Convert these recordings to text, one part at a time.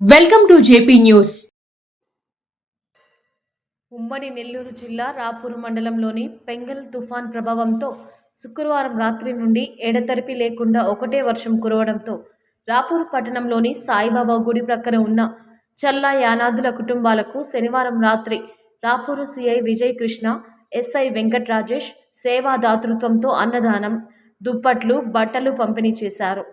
Welcome to JP news. ఉమ్మడి నెల్లూరు జిల్లా రాపూరు మండలంలోని పెంగల్ తుఫాన్ ప్రభావంతో శుక్రవారం రాత్రి నుండి ఎడతెరిపి లేకుండా ఒకటే వర్షం కురవడంతో రాపూరు పట్టణంలోని సాయిబాబా గుడి ప్రక్కన ఉన్న చల్లా యానాదుల కుటుంబాలకు శనివారం రాత్రి రాపూరు సిఐ విజయ్ కృష్ణ, ఎస్ఐ వెంకట్ రాజేష్ సేవా దాతృత్వంతో అన్నదానం, దుప్పట్లు, బట్టలు పంపిణీ చేశారు.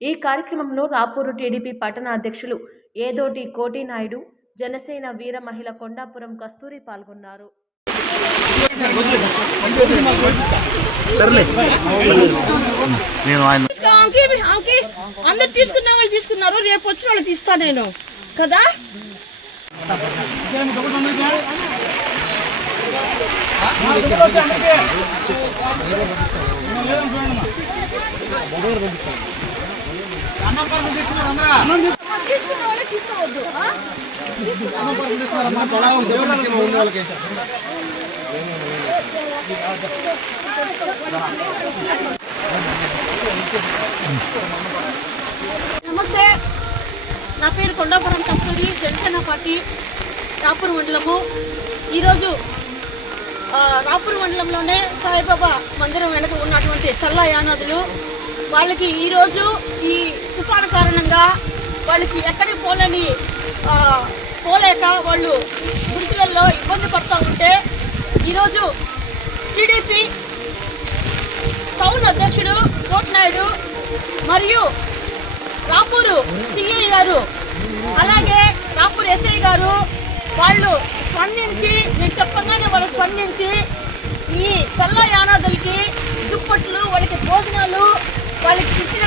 ఈ కార్యక్రమంలో రాపూరు టీడీపీ పట్టణ అధ్యక్షులు ఏదోటి కోటి నాయుడు, జనసేన వీర మహిళ కొండాపురం కస్తూరి పాల్గొన్నారు. అందరు తీసుకున్న వాళ్ళు తీసుకున్నారు, రేపు వచ్చిన వాళ్ళు తీస్తా నేను కదా. తీసుకున్న వాళ్ళే తీసుకోవద్దు. నమస్తే, నా పేరు కొండాపురం కస్తూరి, జనసేన పార్టీ రాపూరు మండలము. ఈరోజు రాపూరు మండలంలోనే సాయిబాబా మందిరం వెనక ఉన్నటువంటి చల్లా యానాదులు వాళ్ళకి ఈరోజు ఈ తుఫాను కారణంగా వాళ్ళకి ఎక్కడికి పోలేక వాళ్ళు గుడిసెలలో ఇబ్బంది పడుతూ ఉంటే ఈరోజు టీడీపీ టౌన్ అధ్యక్షుడు కోటినాయుడు మరియు రాపూరు సిఐ గారు అలాగే రాపూరు ఎస్ఐ గారు వాళ్ళు స్పందించి, నేను చెప్పగానే వాళ్ళు స్పందించి ఈ చల్ల యానాదులకి దుప్పట్లు, వాళ్ళకి భోజనాలు వాళ్ళకి ఇచ్చిన